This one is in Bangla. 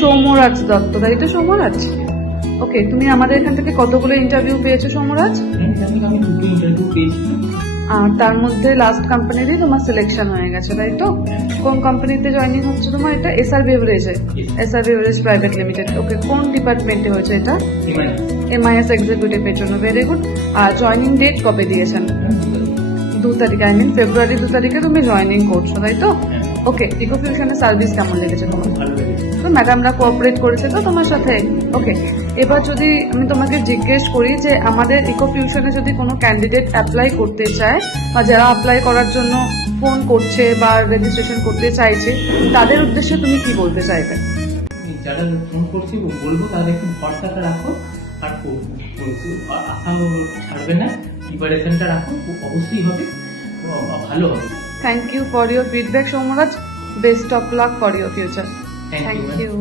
সৌম্যরাজ দত্ত, তাই তো সৌম্যরাজ? ওকে, তুমি আমাদের এখান থেকে কতগুলো ইন্টারভিউ পেয়েছো সৌম্যরাজ? আমি দুটো ইন্টারভিউ পেয়েছি। আর তার মধ্যে লাস্ট কোম্পানিতেই তোমার সিলেকশন হয়ে গেছে, তাই তো? কোন কোম্পানিতে জয়েনিং হচ্ছে তোমার? এটা এসআর বেভারেজে, SR beverage private limited. Okay, কোন ডিপার্টমেন্টে হয়েছে এটা? এমআইএস এক্সিকিউটিভের জন্য। Very good. আর জয়েনিং ডেট কবে দিয়েছেন? 2 তারিখে, আই মিন ফেব্রুয়ারি 2 তারিখে তুমি জয়েনিং করছো, তাই তো? ওকে, ইকোফিউশনের সার্ভিস কেমন লেগেছে তোমার? ভালো লেগেছে। তো ম্যাডামরা কোঅপারেট করেছে তো তোমার সাথে? ওকে, এবার যদি আমি তোমাকে জিজ্ঞেস করি যে আমাদের ইকোফিউশনে যদি কোনো ক্যান্ডিডেট অ্যাপ্লাই করতে চায় বা যারা অ্যাপ্লাই করার জন্য ফোন করছে বা রেজিস্ট্রেশন করতে চাইছে, তাদের উদ্দেশ্যে তুমি কি বলতে চাইবে? যারা ফোন করছি বলবো তাদের একটু ভরসাটা রাখো, আর আশা ছাড়বে না, প্রিপারেশনটা রাখো, অবশ্যই হবে, ভালো হবে। Thank you for your feedback Soumyaraj. Best of luck for your future. Thank you, thank ma'am. You.